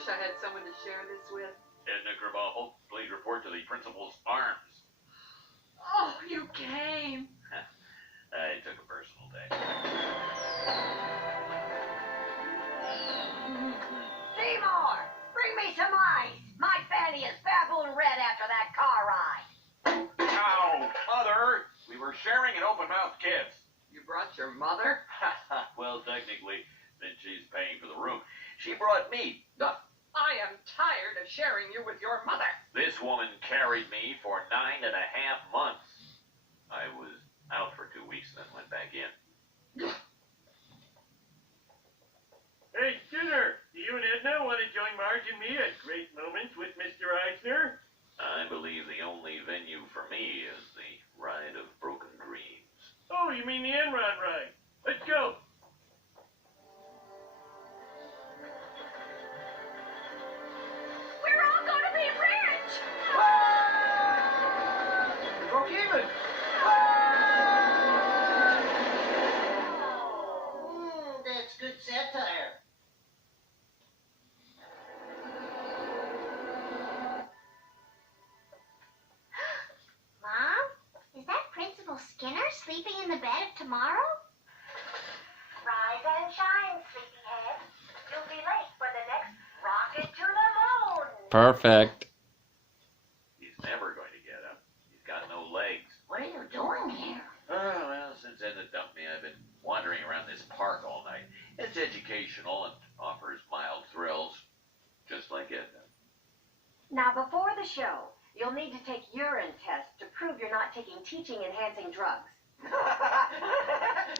wish I had someone to share this with. Edna, please report to the principal's arms. Oh, you came. I took a personal day. Seymour, bring me some ice. My fanny is baboon red after that car ride. Ow, Mother! We were sharing an open-mouthed kiss. You brought your mother? Well, technically, since she's paying for the room, she brought me. I am tired of sharing you with your mother. This woman carried me for 9.5 months. I was out for 2 weeks and then went back in. Hey, Skinner, do you and Edna want to join Marge and me at Great Moments with Mr. Eisner? I believe the only venue for me is the Ride of Broken Dreams. Oh, you mean the Enron ride? Let's go. We're all going to be rich. Broke even. That's good satire. Mom, is that Principal Skinner sleeping in the bed of tomorrow? Rise and shine, sleepyhead. You'll be late for the next rocket to the moon. Perfect. He's never going to get up. He's got no legs. What are you doing here? Oh, well, since Edna dumped me, I've been wandering around this park all night. It's educational and offers mild thrills, just like Edna. Now, before the show, you'll need to take urine tests to prove you're not taking teaching-enhancing drugs.